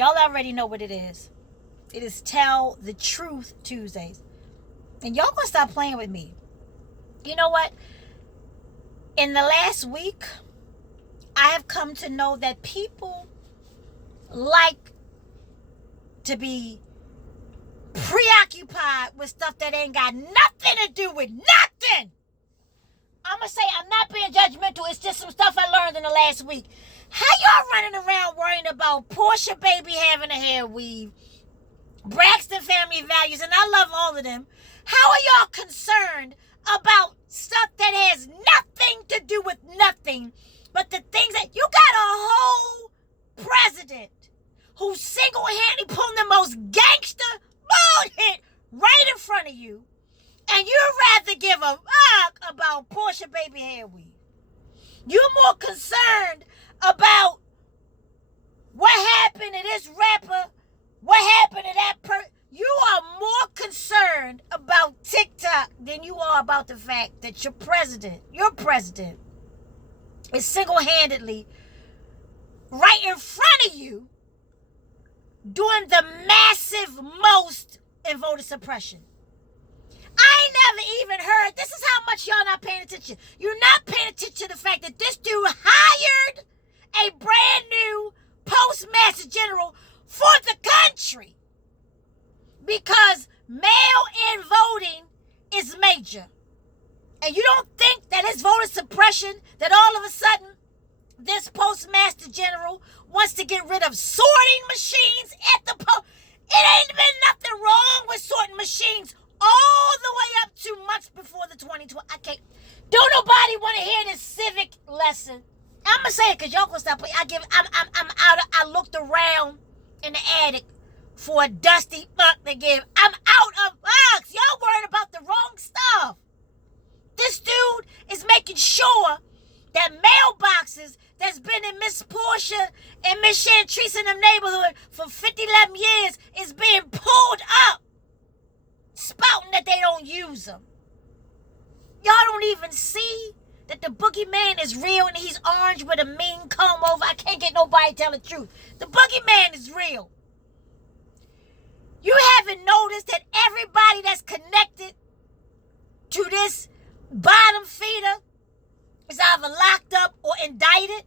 Y'all already know what it is. It is Tell the Truth Tuesdays. And y'all gonna stop playing with me. You know what? In the last week, I have come to know that people like to be preoccupied with stuff that ain't got nothing to do with nothing. I'm going to say I'm not being judgmental. It's just some stuff I learned in the last week. How y'all running around worrying about Portia Baby having a hair weave, Braxton Family Values, and I love all of them. How are y'all concerned about stuff that has nothing to do with nothing, but the things that you got a whole president who's single-handedly pulling the most gangster bullshit right in front of you, and you'd rather give a fuck about Portia Baby hair weave. You're more concerned about what happened to this rapper, what happened to that person. You are more concerned about TikTok than you are about the fact that your president, is single-handedly right in front of you doing the massive most in voter suppression. I ain't never even heard, this is how much y'all not paying attention. You're not paying attention to the fact that this dude hired a brand new postmaster general for the country because mail-in voting is major. And you don't think that it's voter suppression that all of a sudden this postmaster general wants to get rid of sorting machines at the post. It ain't been nothing wrong with sorting machines all the way up to months before the 2020. Don't nobody want to hear this civic lesson. I'm gonna say it because y'all gonna stop playing. I looked around in the attic for a dusty fuck to give. I'm out of bucks. Y'all worried about the wrong stuff. This dude is making sure that mailboxes that's been in Miss Portia and Miss Chantrice in the neighborhood for 11 years is being pulled up, spouting that they don't use them. Y'all don't even see that the boogeyman is real and he's orange with a mean comb over. I can't get nobody to tell the truth. The boogeyman is real. You haven't noticed that everybody that's connected to this bottom feeder is either locked up or indicted?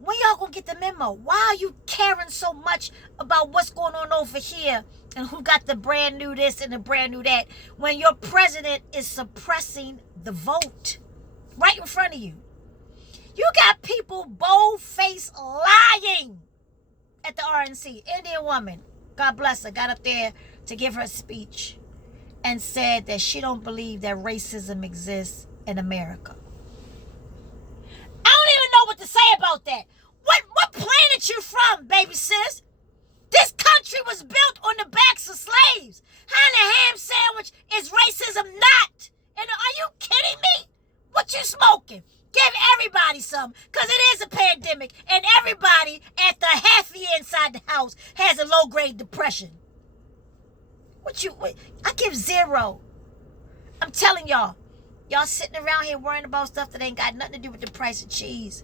When y'all gonna get the memo? Why are you caring so much about what's going on over here and who got the brand new this and the brand new that when your president is suppressing the vote right in front of you? You got people bold-faced lying at the RNC. Indian woman, God bless her, got up there to give her speech and said that she don't believe that racism exists in America. I don't even know what to say about that. What planet you from, baby sis? This country was built on the backs of slaves. How in a ham sandwich is racism not? And are you kidding me? What you smoking? Give everybody some, because it is a pandemic, and everybody at the half year inside the house has a low-grade depression. I give 0. I'm telling y'all sitting around here worrying about stuff that ain't got nothing to do with the price of cheese.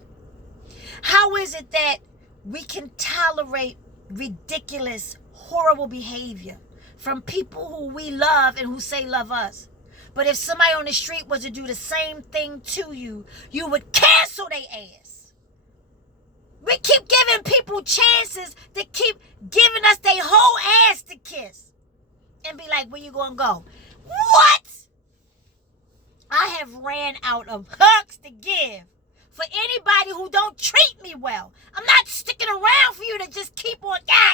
How is it that we can tolerate ridiculous, horrible behavior from people who we love and who say love us? But if somebody on the street was to do the same thing to you, you would cancel their ass. We keep giving people chances to keep giving us their whole ass to kiss. And be like, where you gonna go? What? I have ran out of hugs to give for anybody who don't treat me well. I'm not sticking around for you to just keep on, yeah.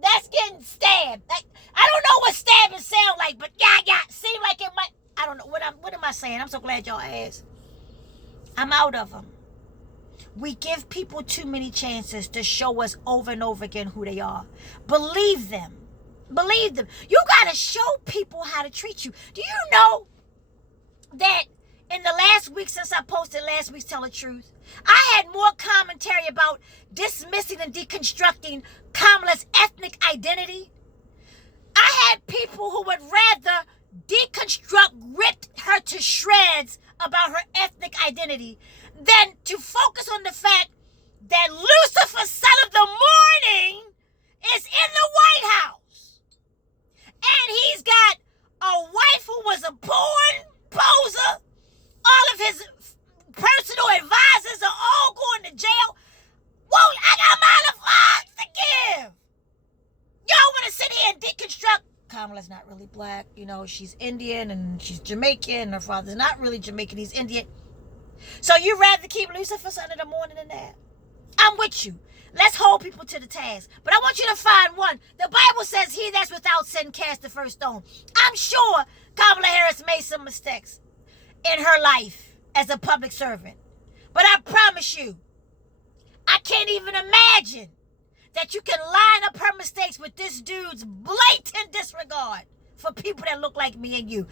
That's getting stabbed. I don't know what stabbing sound like, but yeah. Seem like it might. I don't know. What am I saying? I'm so glad y'all asked. I'm out of them. We give people too many chances to show us over and over again who they are. Believe them. You got to show people how to treat you. Do you know that in the last week since I posted last week's Tell the Truth, I had more commentary about dismissing and deconstructing Kamala's ethnic identity? I had people who would rather deconstruct, rip her to shreds about her ethnic identity than to focus on the fact that Lucifer, son of the Kamala's not really black. You know, she's Indian and she's Jamaican. Her father's not really Jamaican. He's Indian. So you'd rather keep Lucifer son of the morning than that? I'm with you. Let's hold people to the task. But I want you to find one. The Bible says, he that's without sin cast the first stone. I'm sure Kamala Harris made some mistakes in her life as a public servant. But I promise you, I can't even imagine that you can line up her mistakes with this dude's blatant disregard for people that look like me and you.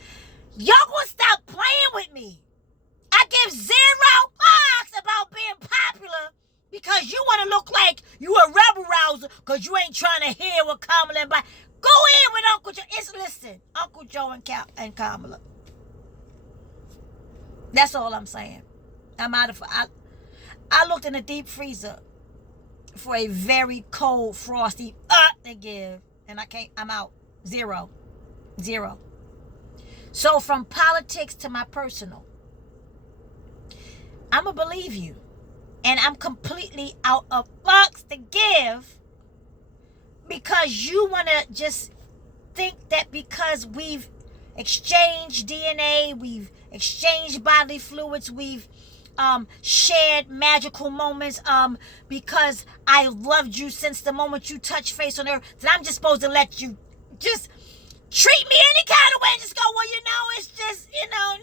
Y'all gonna stop playing with me. I give 0 fucks about being popular because you want to look like you a rebel rouser because you ain't trying to hear what Kamala and Biden. Go in with Uncle Joe. Listen, Uncle Joe and Kamala. That's all I'm saying. I'm out of. I looked in the deep freezer for a very cold, frosty to give, and I can't. I'm out. 0. So from politics to my personal, I'ma believe you. And I'm completely out of fucks to give because you want to just think that because we've exchanged DNA, we've exchanged bodily fluids, we've shared magical moments, because I loved you since the moment you touched face on earth, that I'm just supposed to let you just treat me any kind of way and just go, well, you know, it's just,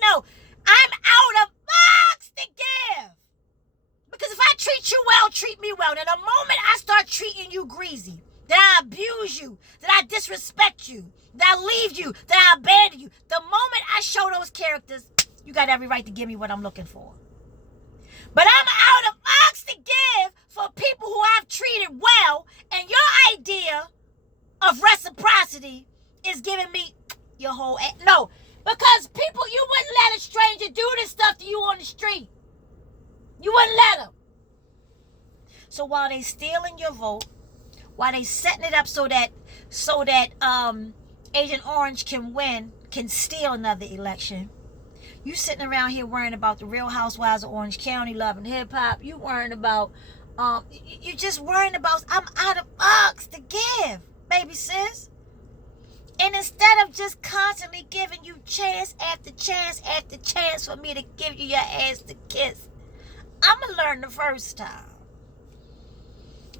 no. I'm out of fucks to give. Because if I treat you well, treat me well. And the moment I start treating you greasy, that I abuse you, that I disrespect you, that I leave you, that I abandon you, the moment I show those characters, you got every right to give me what I'm looking for. But I'm out of fucks to give for people who I've treated well, and your idea of reciprocity is giving me your whole... No, because people, you wouldn't let a stranger do this stuff to you on the street. You wouldn't let them. So while they stealing your vote, while they setting it up so that Agent Orange can steal another election, you sitting around here worrying about the Real Housewives of Orange County, loving hip hop. You worrying about, you just worrying about. I'm out of fucks to give, baby sis. And instead of just constantly giving you chance after chance after chance for me to give you your ass to kiss, I'm going to learn the first time.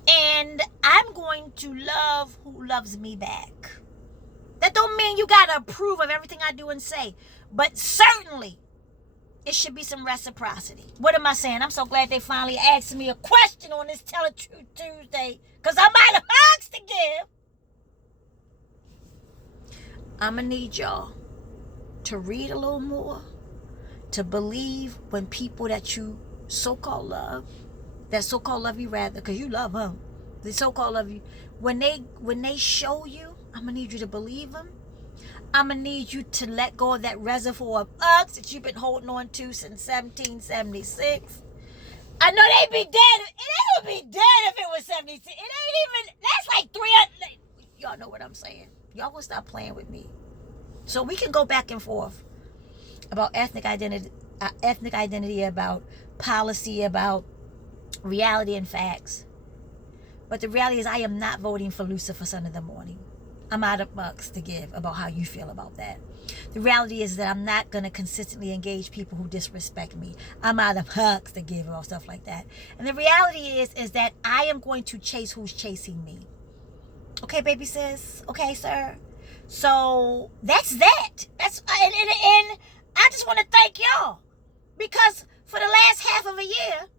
And I'm going to love who loves me back. That don't mean you got to approve of everything I do and say. But certainly, it should be some reciprocity. What am I saying? I'm so glad they finally asked me a question on this Tell the Truth Tuesday. Because I'm out of hugs to give. I'm going to need y'all to read a little more. To believe when people that you so-called love, that so-called love you rather, because you love them, the so-called love you, when they show you, I'm gonna need you to believe them. I'm gonna need you to let go of that reservoir of ups that you've been holding on to since 1776. I know they'd be dead. They would be dead if it was 76. It ain't even. That's like 300. Y'all know what I'm saying. Y'all will stop playing with me. So we can go back and forth about ethnic identity, about policy, about reality and facts. But the reality is I am not voting for Lucifer son of the morning. I'm out of bucks to give about how you feel about that. The reality is that I'm not going to consistently engage people who disrespect me. I'm out of bucks to give about stuff like that. And the reality is that I am going to chase who's chasing me. Okay, baby sis? Okay, sir? So that's that. And I just want to thank y'all. Because for the last half of a year,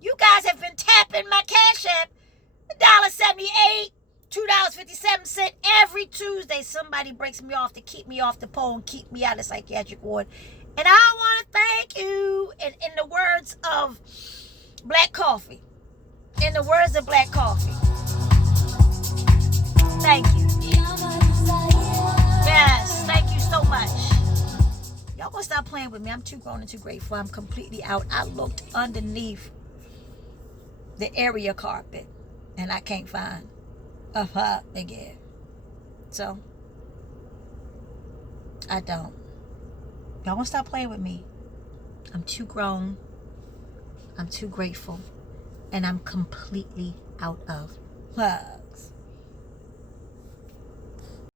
you guys have been tapping my Cash App, $1.78, $2.57. Every Tuesday, somebody breaks me off to keep me off the pole and keep me out of psychiatric ward. And I want to thank you in the words of Black Coffee. In the words of Black Coffee. Thank you. Yes, thank you so much. Y'all gonna stop playing with me. I'm too grown and too grateful. I'm completely out. I looked underneath the area carpet and I can't find a hug again. So I don't. Y'all gonna stop playing with me. I'm too grown. I'm too grateful. And I'm completely out of love.